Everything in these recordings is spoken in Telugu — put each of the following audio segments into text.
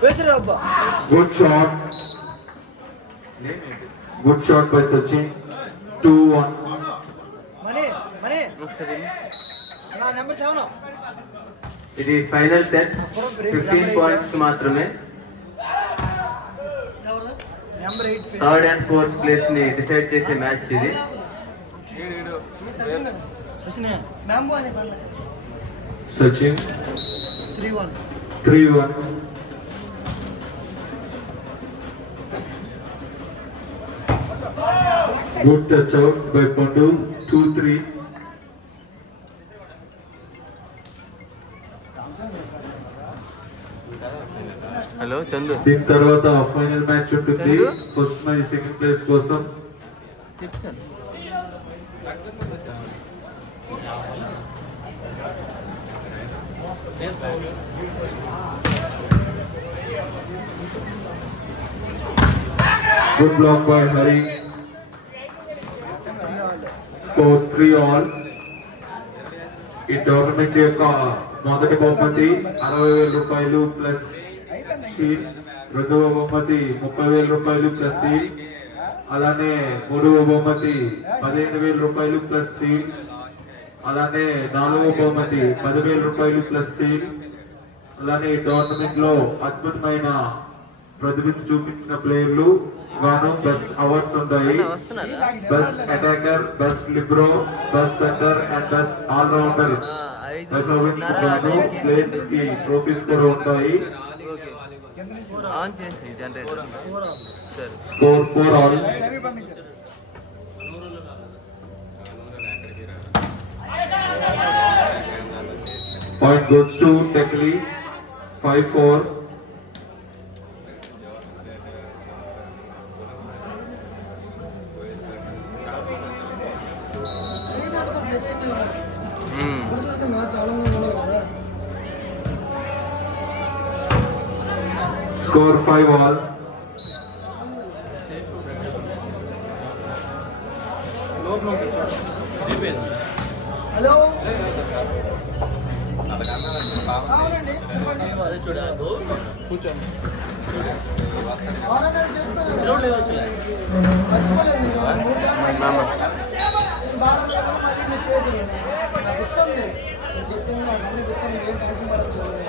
Good shot. Good shot by Sachin. 2-1. ఇది ఫైనల్ సెట్ 15 పాయింట్స్ కి మాత్రమే. థర్డ్ అండ్ ఫోర్త్ ప్లేస్ ని డిసైడ్ చేసే మ్యాచ్ ఇది. Sachin 3-1. Good touch out by Pandu. 2-3. Hello Chandu, దీని తర్వాత ఫైనల్ మ్యాచ్ ఉంటుంది. ఫస్ట్ మ్యాచ్ సెకండ్ ప్లేస్ కోసం. Good block by Hari. Score 3-all. ఈ టోర్నమెంట్ యొక్క మొదటి బహుమతి 60,000 రూపాయలు ప్లస్ షీల్, రెండవ బహుమతి 30,000 రూపాయలు ప్లస్ షీల్, అలానే మూడవ బహుమతి 15,000 రూపాయలు ప్లస్ షీల్, అలానే నాలుగవ బహుమతి 10,000 రూపాయలు ప్లస్ షీల్. అలానే ఈ టోర్నమెంట్ లో అద్భుతమైన ప్రతిభ చూపించిన ప్లేయర్లు గాను బెస్ట్ అవార్డ్స్ ఉంటాయి. Best attacker, best libero, best centre and best all rounder performance గాను ప్లేయర్స్ కి ట్రోఫీస్ కూడా ఉంటాయి. Score 4-all. Point goes to Tekli. 5-4. Score 5-all. Hello కూర్చోండి.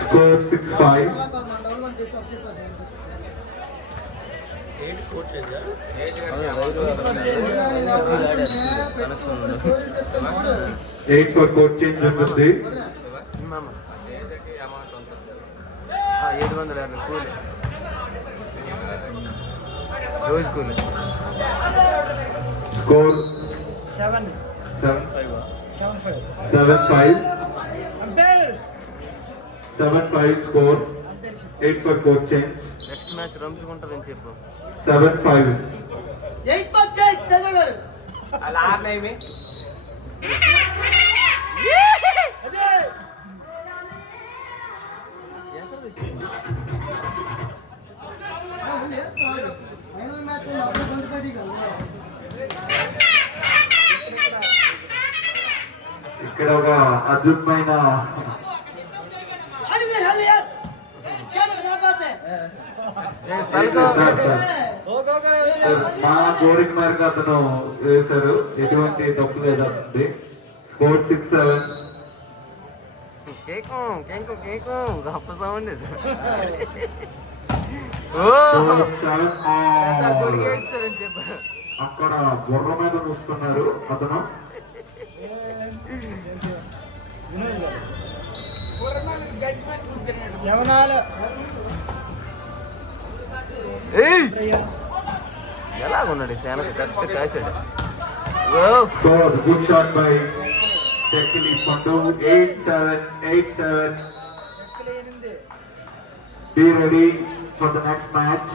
Score 6-5. Eight for court change ఉంటుంది. 750 కూలి రోజు కూలి. Score 7-5 score. 8 for court change. Next match రంజుకుంటుందని చెప్పు. 7-5. 8 for change చదవరు అలా ఆపేమి అదే ఇక్కడ ఒక అద్భుతమైన మా కోరిక మేరకు అతను వేశారు, ఎటువంటి తప్పు లేదండి. స్కోర్ 6-7. గొప్ప సౌండ్ అక్కడ బుర్ర మీద చూస్తున్నారు అతను. ఎలాగున్నాడు సేనకు కరెక్ట్ కాసాడు. Good shot by Tekli Pandu. 8-7. Be ready for the next match.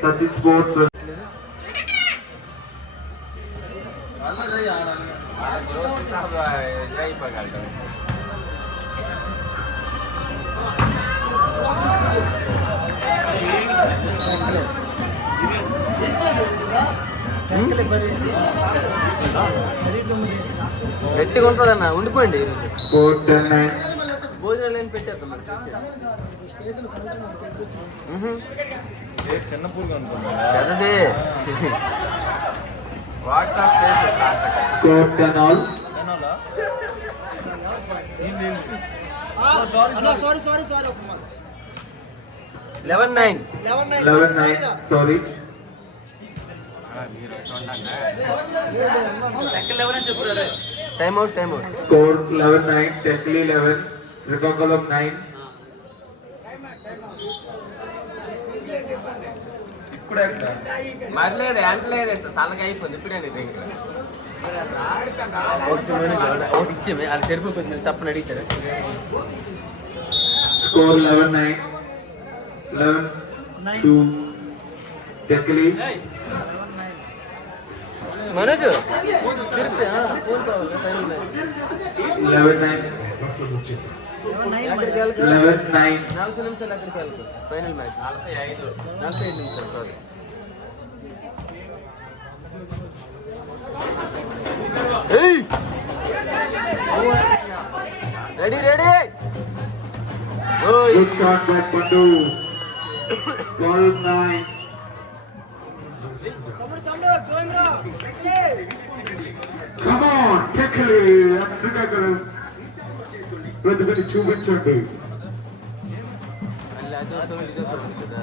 Sachin Sports గట్టిగా ఉంటుందన్న. ఉండిపోయింది ఈరోజు. Score 10-9. భోజనాలు ఏం స్టేషన్ పెట్టేద్దాం మరి స్టేషన్ సంవత్సరం చిన్న పూర్గా అనుకుంటా పెద్దది వాట్సాప్ చేసే Score 10 all. Sorry sorry sorry ఒక మాట 11-9 11-9. Sorry. Time out Score 11-9. Technically 11. Srikakulam 9. మరలేదు అంటలేదు సల్లగా అయిపోయింది ఇప్పుడే ఇంకా ఒకటి ఇచ్చేమే అది సరిపోతుంది తప్పని అడిగితారు Score 11-9. 11-2. Technically. మనోజ్ తిరిగితే ఫోన్ కావాలి ఫైనల్ మ్యాచ్ 11-9. ఎక్కడికి వెళ్ళకు 11-9. 4 నిమిషాలు ఎక్కడికి వెళ్ళకు ఫైనల్ మ్యాచ్ 45 నిమిషాలు sorry ready Good shot by Pandu. 12-9. తమ్ముడు గోవింద్రా Come on, technically. That's Srikakulam. ప్రతిభని చూపించండి. మళ్ళీ అదో సౌండ్ ఇదో సౌండ్ కదా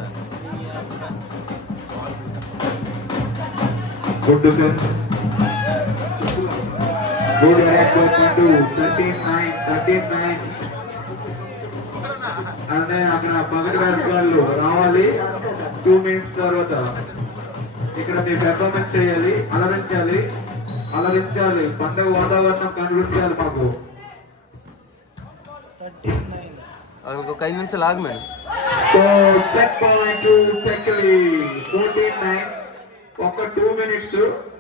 Good defense. Good attack by Pandu. 13-9. అంటే అక్కడ పగటి వేసగాళ్ళు రావాలి 2 minutes తర్వాత ఇక్కడ మీ పెర్ఫార్మెన్స్ చేయాలి అలరించాలి పండుగ వాతావరణం కనిపించాలి మాకు 13-9 ఒక 5 నిమిషాలు ఆగు madam score set point to Tekkali 14-9 ఒక 2 minutes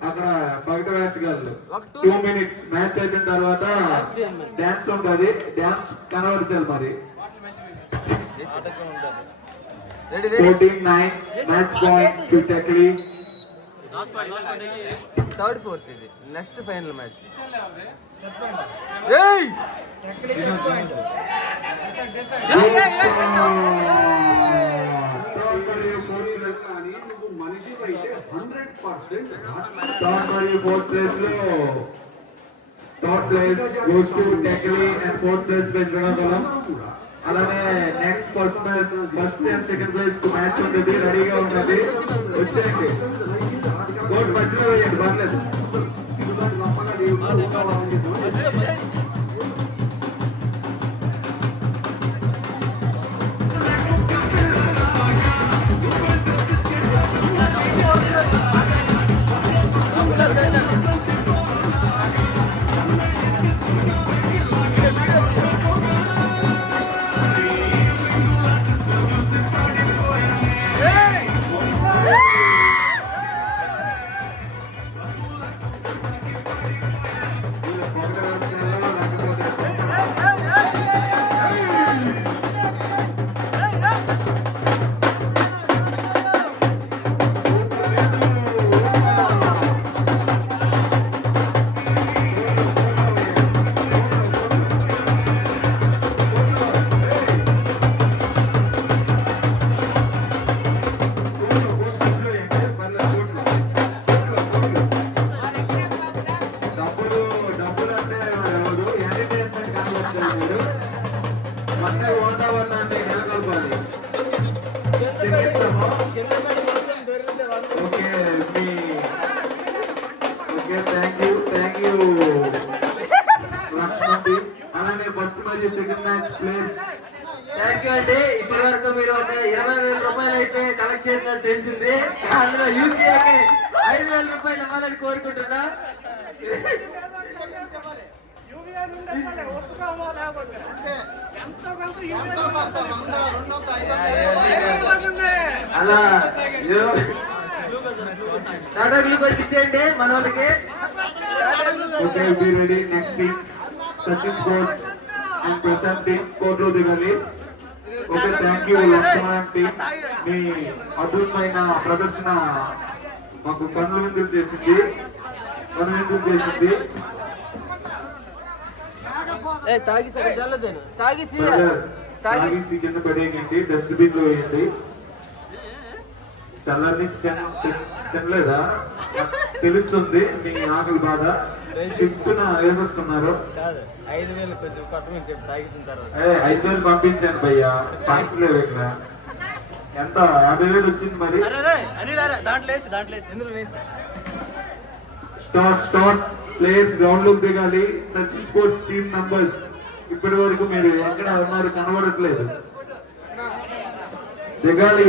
అక్కడ పగటి వేసగాళ్ళు 2 minutes మ్యాచ్ అయిపోయిన తర్వాత డాన్స్ ఉంటుంది డాన్స్ కనబరిచాలి మరి ready 14-9 match point to Tekkali third fourth ఇది next final match technical set point fourth place లో third place goes to Technically and fourth place by Srikakulam. అలానే next first and second place కు మ్యాచ్ ఉంటుంది రెడీగా ఉంటుంది వచ్చేయండి కోర్టు మధ్యలో వేయండి పర్లేదు వాతావరణాన్ని నెలకొల్పాలి ఓకే థ్యాంక్ యూ లక్ష్మణ్ అలానే first match second match place thank you అండి ఇప్పటి వరకు మీరు ఒక 20,000 రూపాయలు అయితే కలెక్ట్ చేసినట్టు తెలిసింది అందులో యూసీఐకి 5,000 రూపాయలు ఇవ్వాలని కోరుకుంటున్నా అలా టాటా గ్లూకోజ్ ఇచ్చేయండి మన వాళ్ళకి okay be ready next team Sachin sports and Prashant team కోర్టులో దిగాలి okay thank you Lakshman team మీ అద్భుతమైన ప్రదర్శన మాకు కన్నుల విందులు చేసింది ఏ తాగిసి అక్కడ చల్లదేను తాగిసి బ్రదర్, తాగి తాగేసి కింద పడేయండి, డస్ట్బిన్ లో వేయండి. తెల్లారి నుంచి తినలేదా? తెలుస్తుంది మీ ఆకలి బాధ. షిఫ్ట్ వేసేస్తున్నారు. కాదు 5,000 కొంచెం కొట్టమని చెప్పి తాగిసిన తర్వాత 5,000 పంపించాను భయ్యా, ఫండ్స్ లేవు ఇక్కడ. ఎంత 50,000 వచ్చింది మరి. ఎందులో వేసి స్టార్ట్ ప్లేస్ గ్రౌండ్ లోకి దిగాలి. సచిన్ స్పోర్ట్స్ టీమ్ నంబర్స్ ఇప్పటి వరకు మీరు ఎక్కడ ఉన్నారు కనబడట్లేదు. దిగాలి.